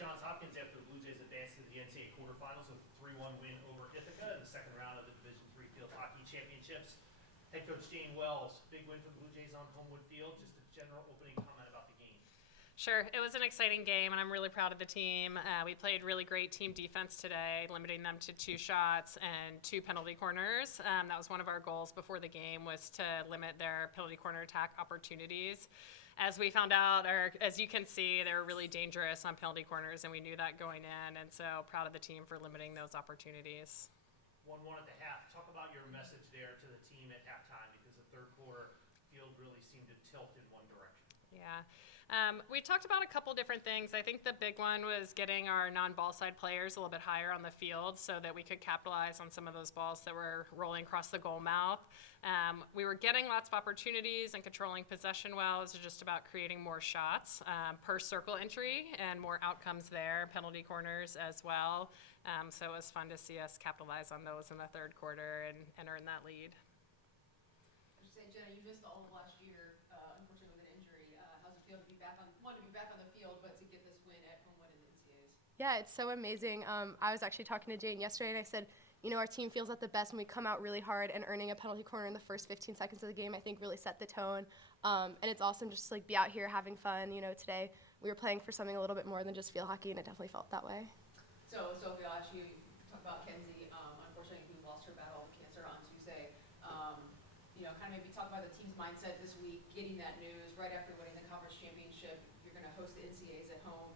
Johns Hopkins after the Blue Jays advanced to the NCAA quarterfinals with a 3-1 win over Ithaca in the second round of the Division III Field Hockey Championships. Head coach Jane Wells, big win for the Blue Jays on Homewood Field. Just a general opening comment about the game. Sure. It was an exciting game, and I'm really proud of the team. We played really great team defense today, limiting them to 2 shots and 2 penalty corners. That was one of our goals before the game, was to limit their penalty corner attack opportunities. As we found out, or as you can see, they were really dangerous on penalty corners, and we knew that going in, and so proud of the team for limiting those opportunities. 1-1 at the half. Talk about your message there to the team at halftime, because the third quarter field really seemed to tilt in one direction. Yeah. We talked about a couple different things. I think the big one was getting our non-ball side players a little bit higher on the field so that we could capitalize on some of those balls that were rolling across the goal mouth. We were getting lots of opportunities and controlling possession well. It was just about creating more shots per circle entry and more outcomes there, penalty corners as well. So it was fun to see us capitalize on those in the third quarter and earn that lead. I should say, Jenna, you missed all of last year, unfortunately with an injury. How's it feel to be back on the field, but to get this win at home win in the NCAAs? Yeah, it's so amazing. I was actually talking to Jane yesterday, and I said, our team feels at the best when we come out really hard, and earning a penalty corner in the first 15 seconds of the game, I think, really set the tone. And it's awesome just to be out here having fun. Today we were playing for something a little bit more than just field hockey, and it definitely felt that way. So, Josh, you talk about Kenzie, unfortunately, who lost her battle with cancer on Tuesday. Kind of maybe talk about the team's mindset this week, getting that news right after winning the conference championship. You're going to host the NCAAs at home,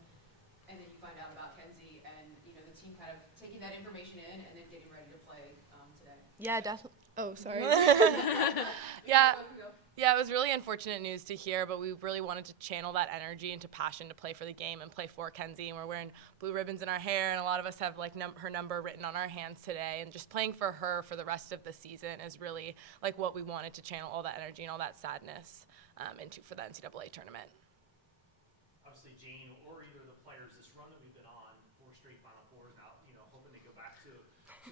and then you find out about Kenzie, and the team kind of taking that information in and then getting ready to play today. Yeah, definitely. Oh, sorry. Yeah, it was really unfortunate news to hear, but we really wanted to channel that energy into passion to play for the game and play for Kenzie. And we're wearing blue ribbons in our hair, and a lot of us have her number written on our hands today. And just playing for her for the rest of the season is really what we wanted to channel all that energy and all that sadness into for the NCAA tournament. Obviously, Jane, or either of the players, this run that we've been on, 4 straight Final Fours now, hoping to go back to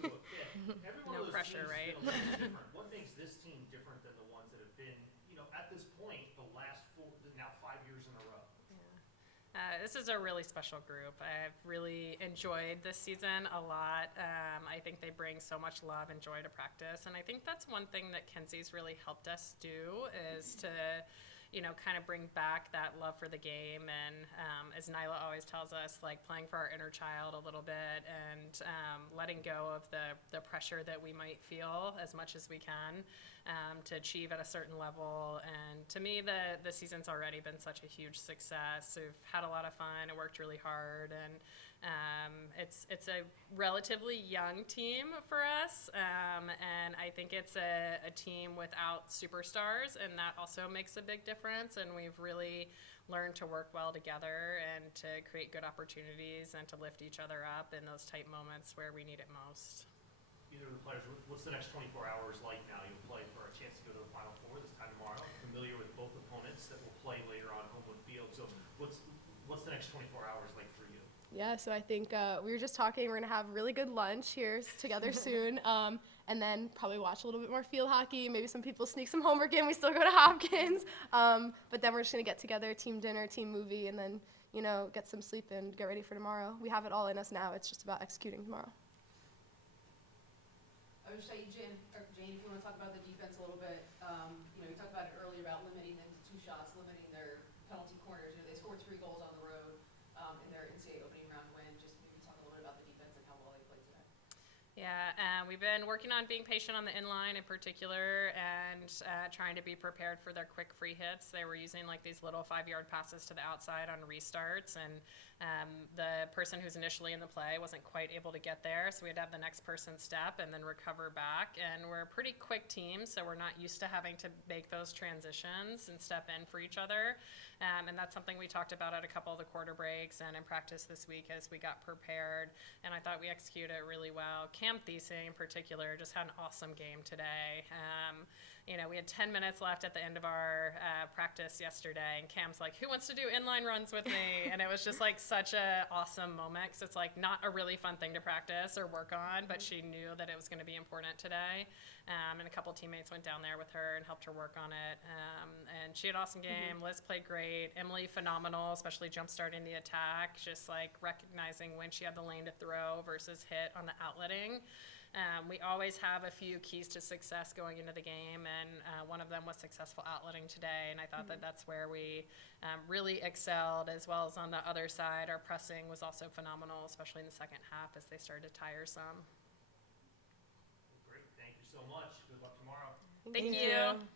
a fifth. Every one No of those pressure, teams right? is a little different. What makes this team different than the ones that have been, at this point, the last 5 years in a row? This is a really special group. I've really enjoyed this season a lot. I think they bring so much love and joy to practice, and I think that's one thing that Kenzie's really helped us do, is to kind of bring back that love for the game, and as Nyla always tells us, playing for our inner child a little bit, and letting go of the pressure that we might feel as much as we can to achieve at a certain level. And to me, the season's already been such a huge success. We've had a lot of fun and worked really hard, and it's a relatively young team for us, and I think it's a team without superstars, and that also makes a big difference. And we've really learned to work well together and to create good opportunities and to lift each other up in those tight moments where we need it most. Either of the players, what's the next 24 hours like now? You'll play for a chance to go to the Final Four this time tomorrow. Familiar with both opponents that will play later on Homewood Field. So what's the next 24 hours like for you? Yeah, so I think we were just talking. We're going to have really good lunch here together soon, and then probably watch a little bit more field hockey. Maybe some people sneak some homework in. We still go to Hopkins. But then we're just going to get together, team dinner, team movie, and then, get some sleep and get ready for tomorrow. We have it all in us now. It's just about executing tomorrow. I would say, Jane, if you want to talk about the defense a little bit, you talked about it earlier about limiting them to 2 shots, limiting their penalty corners. They scored 3 goals on the road in their NCAA opening round win. Just maybe talk a little bit about the defense and how well they played today. Yeah, we've been working on being patient on the inline in particular, and trying to be prepared for their quick free hits. They were using these little 5-yard passes to the outside on restarts, and the person who's initially in the play wasn't quite able to get there, so we had to have the next person step and then recover back. And we're a pretty quick team, so we're not used to having to make those transitions and step in for each other. And that's something we talked about at a couple of the quarter breaks and in practice this week as we got prepared, and I thought we executed it really well. Cam Cam Thiesing in particular just had an awesome game today. We had 10 minutes left at the end of our practice yesterday, and Cam's like, who wants to do inline runs with me? And it was just like such a awesome moment, because it's like not a really fun thing to practice or work on, but she knew that it was going to be important today. And a couple teammates went down there with her and helped her work on it. And she had an awesome game. Liz played great. Emily, phenomenal, especially jump starting the attack, just like recognizing when she had the lane to throw versus hit on the outletting. We always have a few keys to success going into the game, and one of them was successful outletting today, and I thought that that's where we really excelled, as well as on the other side, our pressing was also phenomenal, especially in the second half as they started to tire some. Great, thank you so much. Good luck tomorrow. Thank Thank you. you.